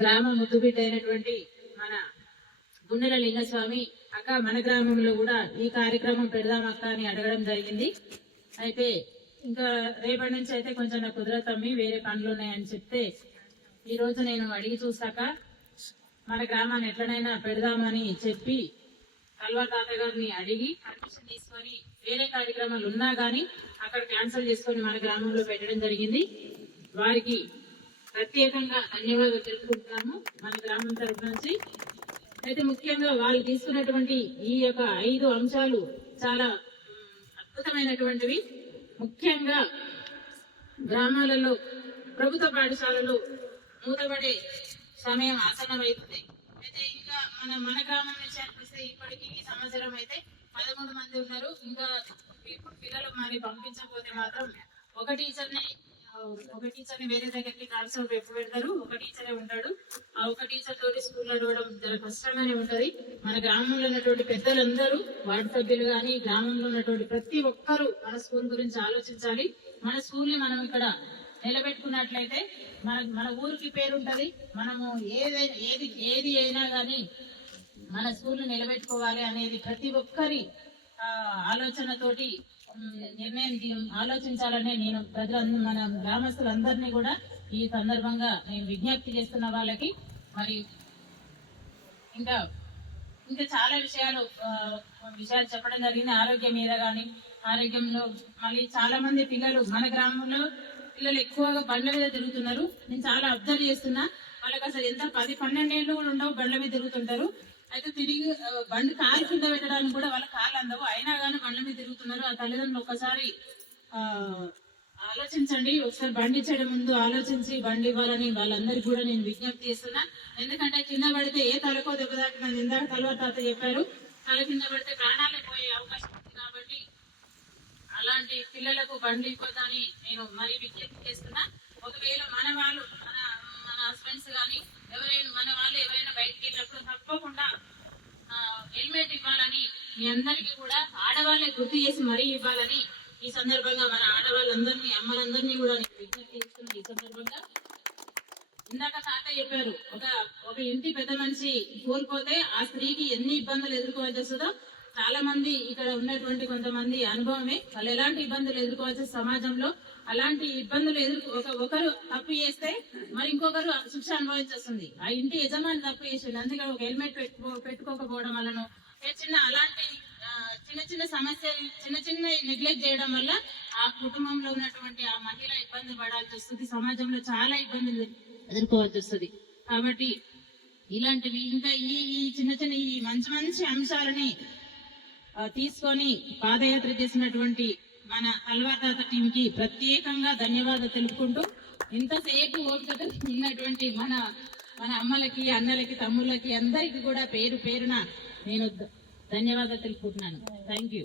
గ్రామ ముద్దుబిడ్డ అయినటువంటి మన గుండెల లింగస్వామి అక్క మన గ్రామంలో కూడా ఈ కార్యక్రమం పెడదాం అక్క అని అడగడం జరిగింది. అయితే ఇంకా రేపటి నుంచి అయితే కొంచెం నాకు కుదరతమ్మి వేరే పనులు ఉన్నాయని చెప్తే ఈ రోజు నేను అడిగి చూసాక మన గ్రామాన్ని ఎట్లనైనా పెడదామని చెప్పి కల్వా తాత గారిని అడిగి పర్మిషన్ తీసుకొని వేరే కార్యక్రమాలు ఉన్నా గానీ అక్కడ క్యాన్సిల్ చేసుకొని మన గ్రామంలో పెట్టడం జరిగింది. వారికి ప్రత్యేకంగా ధన్యవాదాలు తెలుపుకుంటున్నాము మన గ్రామం తరఫు నుంచి. అయితే ముఖ్యంగా వాళ్ళు తీసుకున్నటువంటి ఈ యొక్క 5 అంశాలు చాలా అద్భుతమైనటువంటివి. ముఖ్యంగా గ్రామాలలో ప్రభుత్వ పాఠశాలలు మూతపడే సమయం ఆసన్నమవుతుంది. అయితే ఇంకా మన గ్రామం విషయానికి వస్తే ఇప్పటికీ ఈ సంవత్సరం అయితే 13 మంది ఉన్నారు. ఇంకా పిల్లలు మరి పంపించకపోతే మాత్రం ఒక టీచర్ని వేరే దగ్గరికి ట్రాన్స్ఫర్ పెడతారు. ఒక టీచరే ఉంటాడు. ఆ ఒక టీచర్ తోటి స్కూల్ నడవడం చాలా కష్టంగానే ఉంటది. మన గ్రామంలో ఉన్నటువంటి పెద్దలందరూ వార్డు సభ్యులు కానీ గ్రామంలో ఉన్నటువంటి ప్రతి ఒక్కరూ మన స్కూల్ గురించి ఆలోచించాలి. మన స్కూల్ ని మనం ఇక్కడ నిలబెట్టుకున్నట్లయితే మన ఊరికి పేరుంటది. మనము ఏది అయినా గానీ మన స్కూల్ నిలబెట్టుకోవాలి అనేది ప్రతి ఒక్కరి ఆలోచనతోటి నిర్ణయం ఆలోచించాలనే నేను మన గ్రామస్తులందరినీ కూడా ఈ సందర్భంగా నేను విజ్ఞప్తి చేస్తున్న వాళ్ళకి. మరి ఇంకా చాలా విషయాలు చెప్పడం జరిగింది. ఆరోగ్యం మీద కానీ ఆరోగ్యంలో మళ్ళీ చాలా మంది పిల్లలు మన గ్రామంలో ఎక్కువగా బండ్ల మీద తిరుగుతున్నారు. నేను చాలా అబ్జర్వ్ చేస్తున్నా. వాళ్ళకి అసలు ఎంత 10-12 ఏళ్ళు కూడా ఉండవు, బండ్ల మీద తిరుగుతుంటారు. అయితే తిరిగి బండి కాలు కింద పెట్టడానికి కూడా వాళ్ళ కాళ్ళు అందవు, అయినా కానీ బండ్ల మీద తిరుగుతున్నారు. ఆ తల్లిదండ్రులు ఒక్కసారి ఆలోచించండి. ఒకసారి బండి ఇచ్చడం ముందు ఆలోచించి బండి ఇవ్వాలని వాళ్ళందరికీ కూడా నేను విజ్ఞప్తి చేస్తున్నా. ఎందుకంటే కింద పడితే ఏ తలకో దెబ్బ తాకిందని ఇందాక కల్వా తాత చెప్పారు. తల కింద పడితే ప్రాణాలే పోయే అవకాశం ఉంది. కాబట్టి అలాంటి పిల్లలకు బండి ఇవ్వదని నేను మరీ విజ్ఞప్తి చేస్తున్నా. ఒకవేళ మన హస్బెండ్స్ కానీ ఎవరైనా బయటకు వెళ్ళినప్పుడు తప్పకుండా హెల్మెట్ ఇవ్వాలని మీ అందరికీ కూడా ఆడవాళ్ళే గుర్తు చేసి మరీ ఇవ్వాలని ఈ సందర్భంగా మన ఆడవాళ్ళందరినీ అమ్మలందరినీ కూడా నేను విజ్ఞప్తి చేస్తున్నా. ఈ సందర్భంగా ఇందాక తాత చెప్పారు, ఒక ఇంటి పెద్ద మనిషి కోల్పోతే ఆ స్త్రీకి ఎన్ని ఇబ్బందులు ఎదుర్కోవాల్సి వస్తుందో చాలా మంది ఇక్కడ ఉన్నటువంటి కొంతమంది అనుభవమే. వాళ్ళు ఎలాంటి ఇబ్బందులు ఎదుర్కోవాల్సి సమాజంలో అలాంటి ఇబ్బందులు ఒకరు తప్పు చేస్తే మరి ఇంకొకరు శిక్ష అనుభవించేస్తుంది. ఆ ఇంటి యజమాని తప్పు చేసింది, అందుకే ఒక హెల్మెట్ పెట్టుకోకపోవడం వలన అలాంటి చిన్న సమస్యలు చిన్న నెగ్లెక్ట్ చేయడం వల్ల ఆ కుటుంబంలో ఉన్నటువంటి ఆ మహిళ ఇబ్బంది పడాల్సి వస్తుంది. సమాజంలో చాలా ఇబ్బందులు ఎదుర్కోవాల్సి వస్తుంది. కాబట్టి ఇలాంటివి ఇంకా ఈ చిన్న ఈ మంచి అంశాలని తీసుకొని పాదయాత్ర చేసినటువంటి మన కల్వా తాత టీం కి ప్రత్యేకంగా ధన్యవాదాలు తెలుపుకుంటూ ఇంతసేపు ఓపికతో ఉన్నటువంటి మన అమ్మలకి, అన్నలకి, తమ్ముళ్ళకి అందరికి కూడా పేరున నేను ధన్యవాదాలు తెలుపుకుంటున్నాను. Thank you.